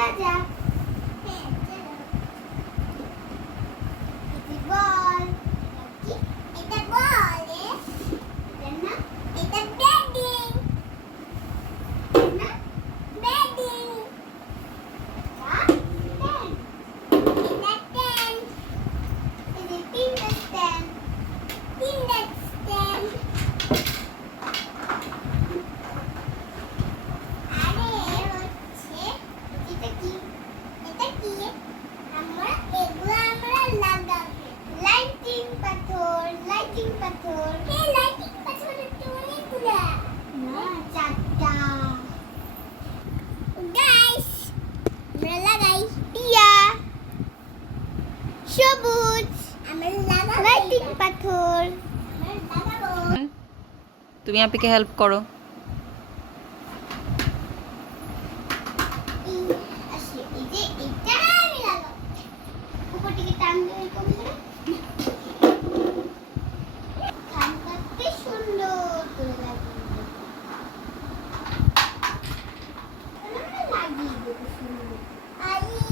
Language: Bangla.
খোলা যাক। বল কি এটা বল এটা না এটা বেডিং না বেডিং এটা টেন্ট এটা তিনটা স্ট্যান্ড তিনটা স্ট্যান্ড আরে হচ্ছে এটা কি আমরা এগুলো আমরা লাগাবো লাইটিং পাথর এই লাইটিং পাথরের তো অনেকগুলো না চারটা গাইস আমরা লাগাই টিয়া সবুজ আমরা লাগাবো লাইটিং পাথর আমরা লাগাবো তুমি আপিকে হেল্প করো। এই যে এটা আমি লাগাবো উপর থেকে টান দিয়ে এরকম করে খানটাকে সুন্দর করে লাগিয়ে দেবো লাগিয়ে দেবো সুন্দর